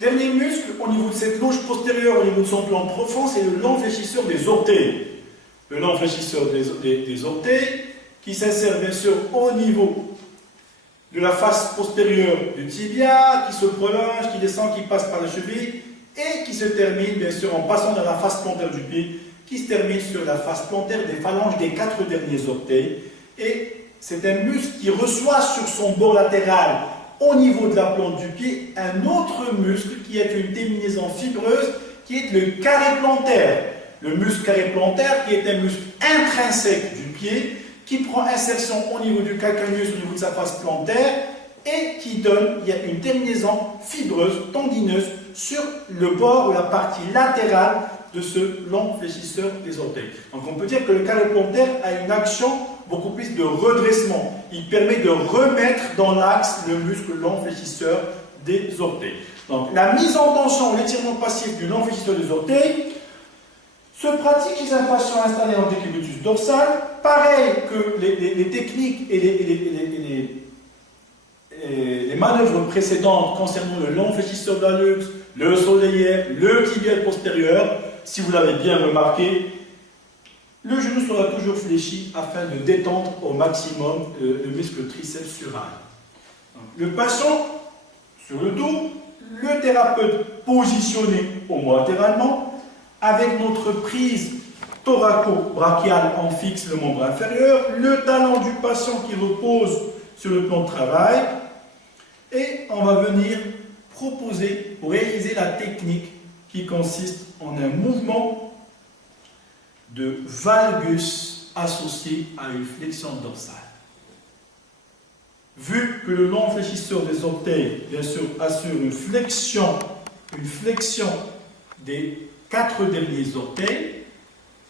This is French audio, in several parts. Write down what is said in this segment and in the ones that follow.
Dernier muscle au niveau de cette loge postérieure, au niveau de son plan profond, c'est le long fléchisseur des orteils. Le long fléchisseur des orteils qui s'insère bien sûr au niveau de la face postérieure du tibia, qui se prolonge, qui descend, qui passe par la cheville et qui se termine bien sûr en passant dans la face plantaire du pied, qui se termine sur la face plantaire des phalanges des 4 derniers orteils. Et c'est un muscle qui reçoit sur son bord latéral, au niveau de la plante du pied, un autre muscle qui est une terminaison fibreuse, qui est le carré plantaire. Le muscle carré plantaire qui est un muscle intrinsèque du pied, qui prend insertion au niveau du calcaneus, au niveau de sa face plantaire, et qui donne, il y a une terminaison fibreuse, tendineuse, sur le bord ou la partie latérale de ce long fléchisseur des orteils. Donc on peut dire que le carré plantaire a une action beaucoup plus de redressement. Il permet de remettre dans l'axe le muscle long fléchisseur des orteils. Donc la mise en tension ou l'étirement passif du long fléchisseur des orteils se pratique chez un patient installé en décubitus dorsal, pareil que les techniques et les manœuvres précédentes concernant le long fléchisseur d'hallux, le soleillère, le tibial postérieur. Si vous l'avez bien remarqué, le genou sera toujours fléchi afin de détendre au maximum le muscle triceps sural. Le patient sur le dos, le thérapeute positionné latéralement, avec notre prise thoraco-brachiale en fixe le membre inférieur, le talon du patient qui repose sur le plan de travail, et on va venir proposer pour réaliser la technique qui consiste en un mouvement de valgus associé à une flexion dorsale. Vu que le long fléchisseur des orteils, bien sûr, assure une flexion des 4 derniers orteils,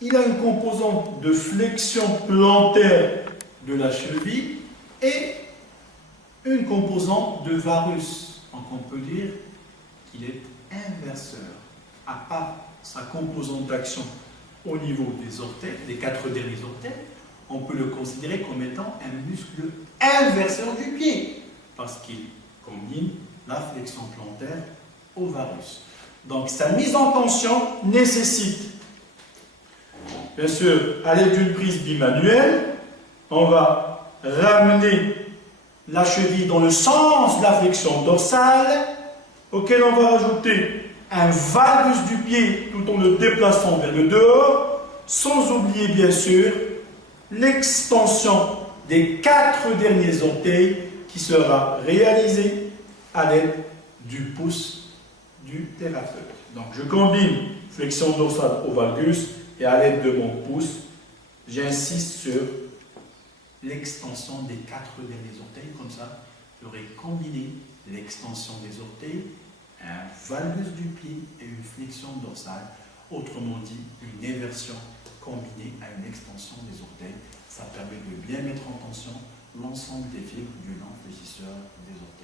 il a une composante de flexion plantaire de la cheville et une composante de varus. Donc on peut dire qu'il est inverseur. À part sa composante d'action au niveau des orteils, des 4 derniers orteils, on peut le considérer comme étant un muscle inverseur du pied, parce qu'il combine la flexion plantaire au varus. Donc sa mise en tension nécessite, bien sûr, à l'aide d'une prise bimanuelle, on va ramener la cheville dans le sens de la flexion dorsale, auquel on va ajouter un valgus du pied tout en le déplaçant vers le dehors, sans oublier bien sûr l'extension des 4 derniers orteils qui sera réalisée à l'aide du pouce du thérapeute. Donc je combine flexion dorsale au valgus et à l'aide de mon pouce, j'insiste sur l'extension des 4 derniers orteils. Comme ça, j'aurai combiné l'extension des orteils, un valgus du pied et une flexion dorsale, autrement dit une éversion combinée à une extension des orteils. Ça permet de bien mettre en tension l'ensemble des fibres du long fléchisseur des orteils.